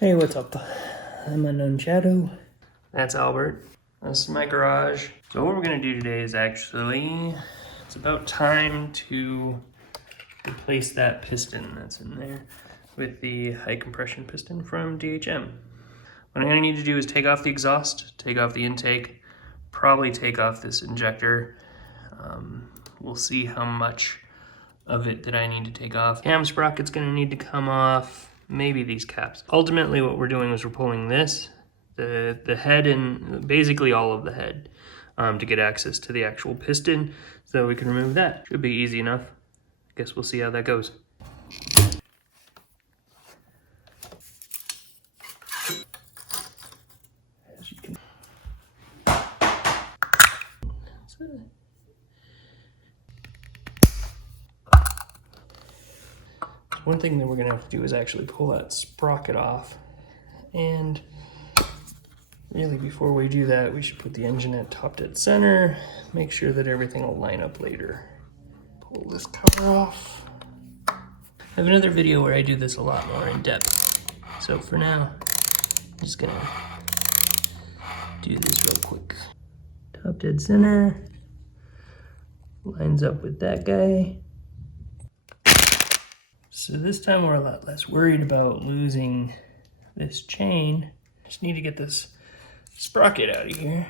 Hey, what's up? I'm Unknown Shadow. That's Albert. This is my garage. So what we're gonna do today is it's about time to replace that piston that's in there with the high compression piston from DHM. What I'm gonna need to do is take off the exhaust, take off the intake, probably take off this injector. We'll see how much of it that I need to take off. Cam sprocket's gonna need to come off, maybe these caps. Ultimately what we're doing is we're pulling this, the head and basically all of the head to get access to the actual piston so we can remove that. Should be easy enough. Guess we'll see how that goes. As you can one thing that we're gonna have to do is actually pull that sprocket off, and really before we do that we should put the engine at top dead center, make sure that everything will line up later. Pull this cover off. I have another video where I do this a lot more in depth, so for now I'm just gonna do this real quick. Top dead center lines up with that guy. So this time we're a lot less worried about losing this chain. Just need to get this sprocket out of here.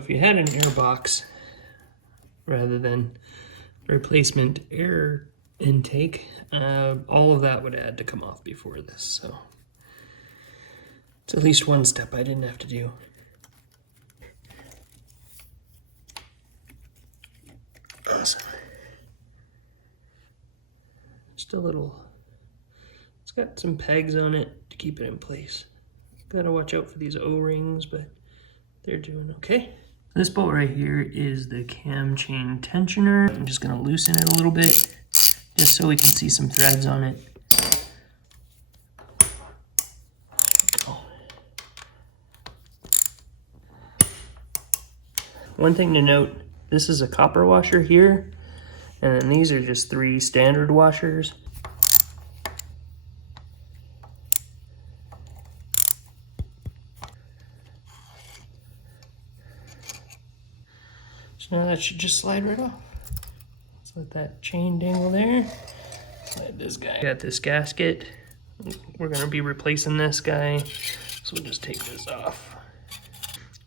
If you had an air box rather than replacement air intake, all of that would have had to come off before this, so it's at least one step I didn't have to do. Awesome. Just a little, it's got some pegs on it to keep it in place. Gotta watch out for these O-rings, but they're doing okay. This bolt right here is the cam chain tensioner. I'm just gonna loosen it a little bit, just so we can see some threads on it. One thing to note, this is a copper washer here, and then these are just 3 standard washers. So now that should just slide right off. Let's let that chain dangle there. Let this guy. Got this gasket. We're gonna be replacing this guy, so we'll just take this off.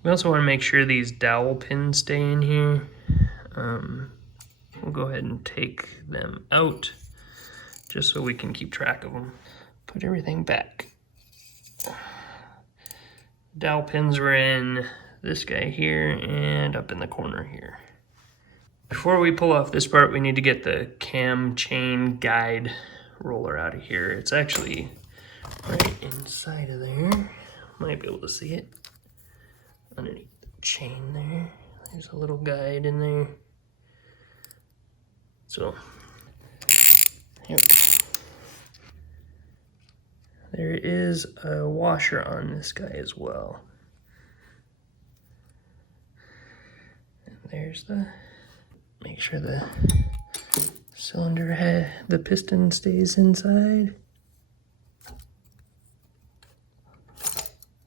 We also want to make sure these dowel pins stay in here. We'll go ahead and take them out just so we can keep track of them. Put everything back. Dowel pins were in this guy here and up in the corner here. Before we pull off this part, we need to get the cam chain guide roller out of here. It's actually right inside of there. Might be able to see it underneath the chain there. There's a little guide in there. So here. There is a washer on this guy as well. And there's make sure the cylinder head, the piston stays inside.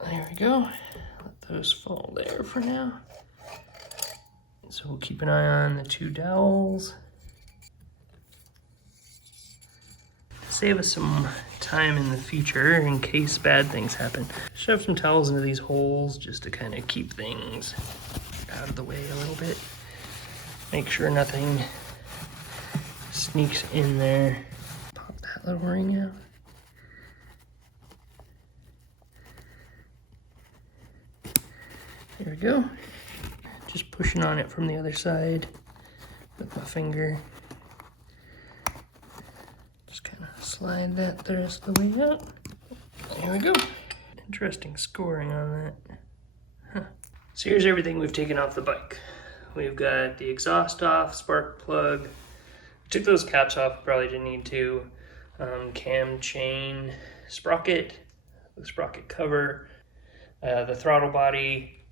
There we go. Let those fall there for now. So we'll keep an eye on the 2 dowels. Save us some time in the future in case bad things happen. Shove some towels into these holes just to kind of keep things out of the way a little bit. Make sure nothing sneaks in there. Pop that little ring out. There we go. Just pushing on it from the other side with my finger. Just kind of slide that the rest of the way out. There we go. Interesting scoring on that. Huh. So here's everything we've taken off the bike. We've got the exhaust off, spark plug. Took those caps off, probably didn't need to. cam chain sprocket, the sprocket cover, the throttle body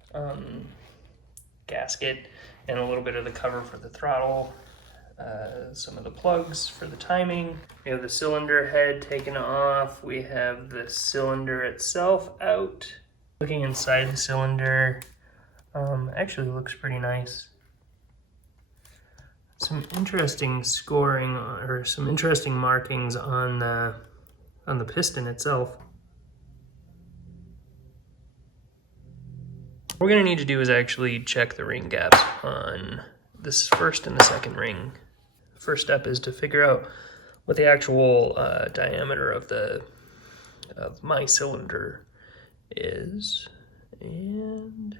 gasket, and a little bit of the cover for the throttle, some of the plugs for the timing. We have the cylinder head taken off. We have the cylinder itself out. Looking inside the cylinder, actually looks pretty nice. Some interesting scoring, or some interesting markings on the piston itself. What we're going to need to do is actually check the ring gaps on this first and the second ring. The first step is to figure out what the actual diameter of my cylinder is, and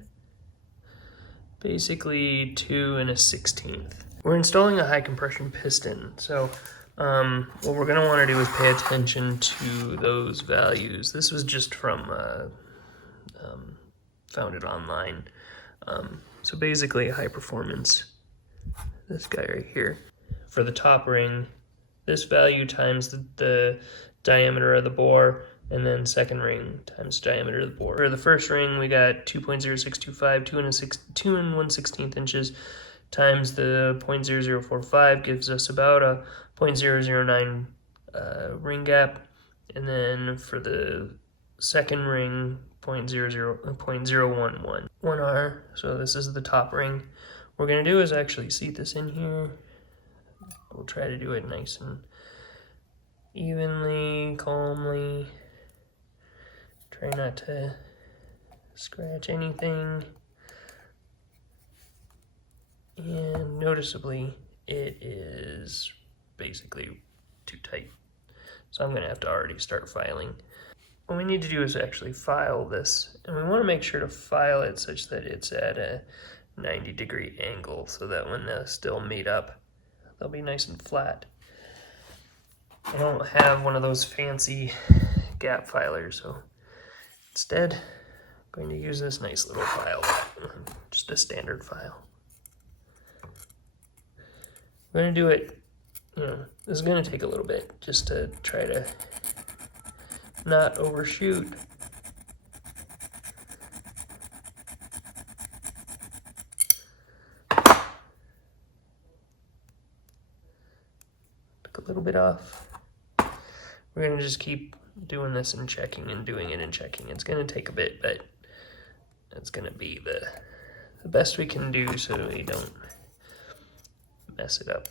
basically 2 1/16. We're installing a high compression piston, so what we're going to want to do is pay attention to those values. This was just from found it online. So basically high performance, this guy right here. For the top ring, this value times the diameter of the bore, and then second ring times diameter of the bore. For the first ring, we got 2.0625, 2 1/16 inches, times the 0.0045 gives us about a 0.009 ring gap. And then for the second ring, 0.011, 1R. So this is the top ring. What we're gonna do is actually seat this in here. We'll try to do it nice and evenly, calmly. Try not to scratch anything. And noticeably, it is basically too tight. So I'm going to have to already start filing. What we need to do is actually file this. And we want to make sure to file it such that it's at a 90-degree angle, so that when they still meet up, they'll be nice and flat. I don't have one of those fancy gap filers, so instead, I'm going to use this nice little file, just a standard file. I'm going to do it, this is going to take a little bit just to try to not overshoot. Took a little bit off. We're going to just keep doing this and checking and doing it and checking. It's going to take a bit, but it's going to be the best we can do so we don't mess it up.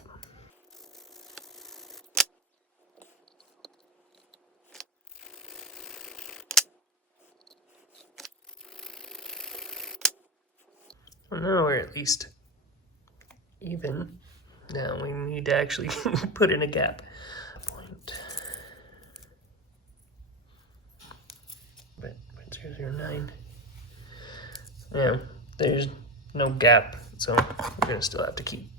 Well, now we're at least even. Now we need to actually put in a gap. 0.009. Yeah, there's no gap, so we're gonna still have to keep.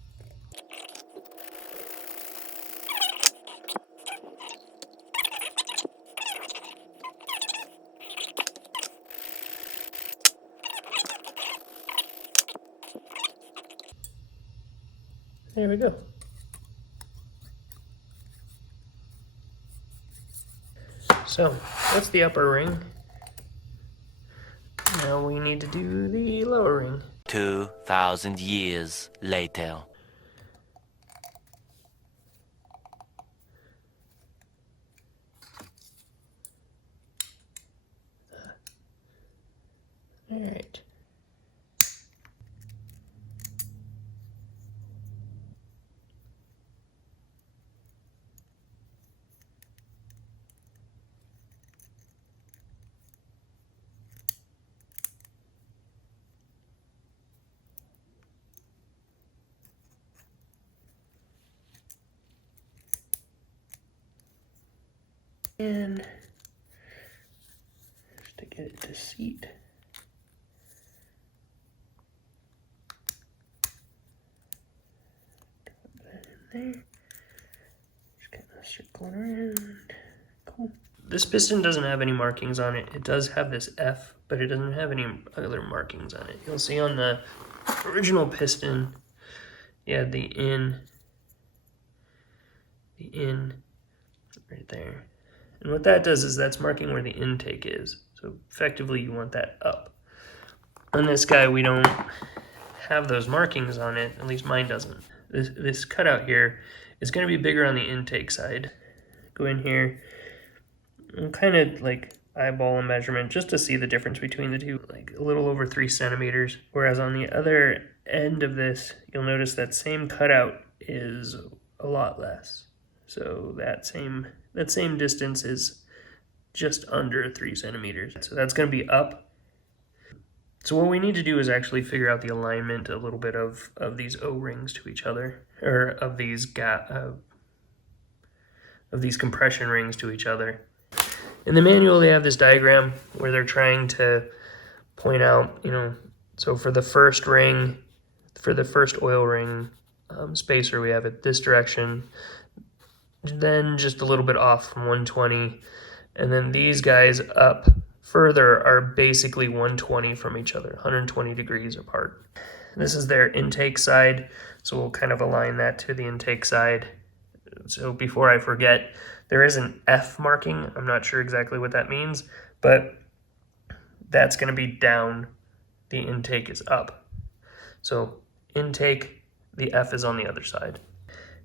There we go. So that's the upper ring. Now we need to do the lower ring. 2,000 years later. All right. And just to get it to seat. Drop that in there. Just kind of circling around. Cool. This piston doesn't have any markings on it. It does have this F, but it doesn't have any other markings on it. You'll see on the original piston, you had the in right there. And what that does is that's marking where the intake is. So effectively you want that up. On this guy, we don't have those markings on it, at least mine doesn't. This cutout here is going to be bigger on the intake side. Go in here and kind of like eyeball a measurement just to see the difference between the two, like a little over 3 centimeters. Whereas on the other end of this, you'll notice that same cutout is a lot less. So that same distance is just under 3 centimeters. So that's going to be up. So what we need to do is actually figure out the alignment a little bit of these O-rings to each other, or of these compression rings to each other. In the manual, they have this diagram where they're trying to point out, you know, so for the first ring, for the first oil ring spacer, we have it this direction, then just a little bit off from 120, and then these guys up further are basically 120 from each other, 120 degrees apart. This is their intake side, so we'll kind of align that to the intake side. So before I forget, there is an F marking. I'm not sure exactly what that means, but that's going to be down. The intake is up. So intake, the F is on the other side.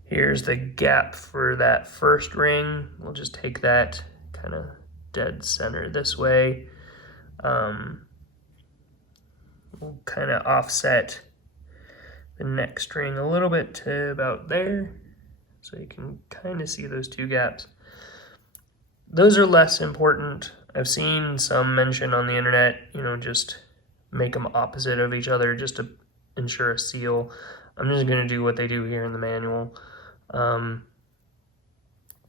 Here's the gap for that first ring. We'll just take that kind of dead center this way. We'll kind of offset the next ring a little bit to about there, so you can kind of see those two gaps. Those are less important. I've seen some mention on the internet, you know, just make them opposite of each other just to ensure a seal. I'm just going to do what they do here in the manual.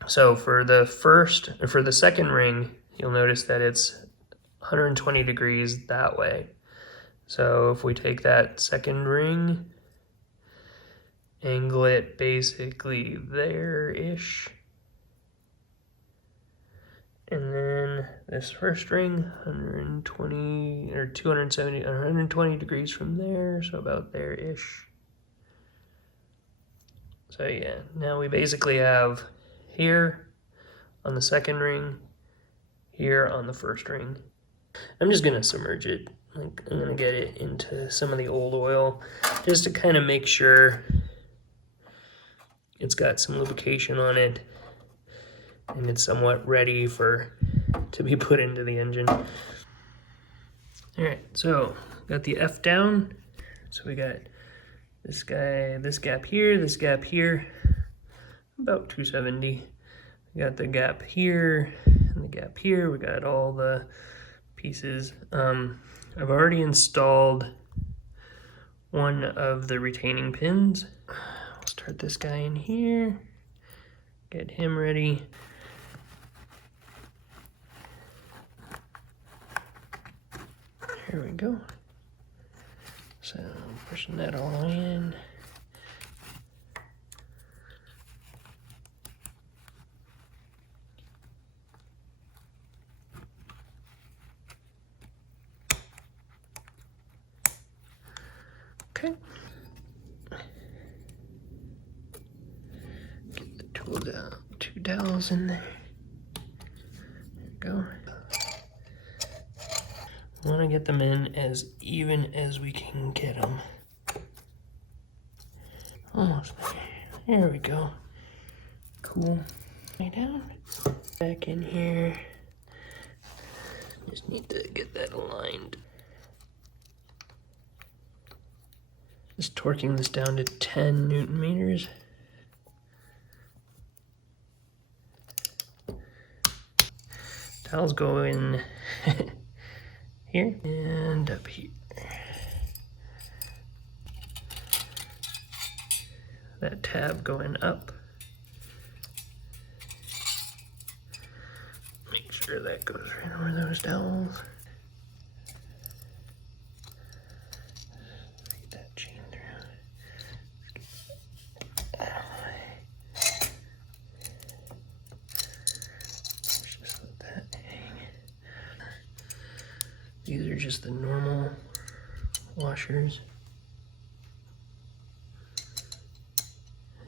So for the second ring, you'll notice that it's 120 degrees that way. So if we take that second ring, angle it basically there-ish, and then this first ring, 120 or 270, 120 degrees from there, so about there-ish. So yeah, now we basically have here on the second ring, here on the first ring. I'm just gonna submerge it. Like, I'm gonna get it into some of the old oil just to kind of make sure it's got some lubrication on it and it's somewhat ready to be put into the engine. All right, so got the F down. So we got this guy, this gap here, about 270. We got the gap here and the gap here. We got all the pieces. I've already installed one of the retaining pins. I'll start this guy in here, get him ready. Here we go. So pushing that all the way in. Okay. Get the two dowels in there. There we go. We want to get them in as even as we can get them. Almost there. There we go. Cool. Lay down. Back in here. Just need to get that aligned. Just torquing this down to 10 Newton meters. Dowels go in here and up here. That tab going up. Make sure that goes right over those dowels. Get that chain through. Just let that hang. These are just the normal washers.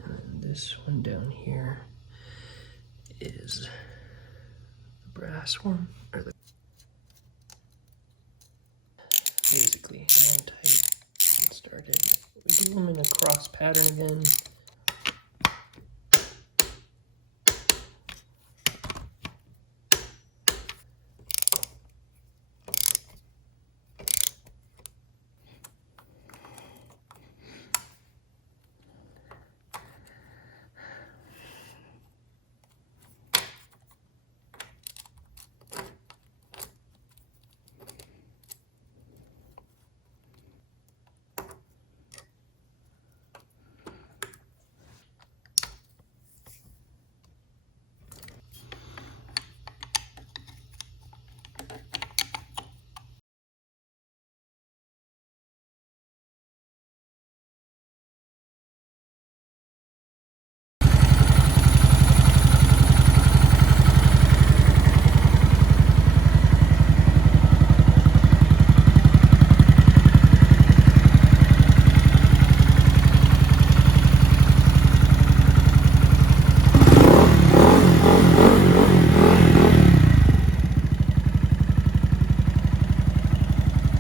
And then this one down here is the brass one, or the basically hand tight and started. We do them in a cross pattern again.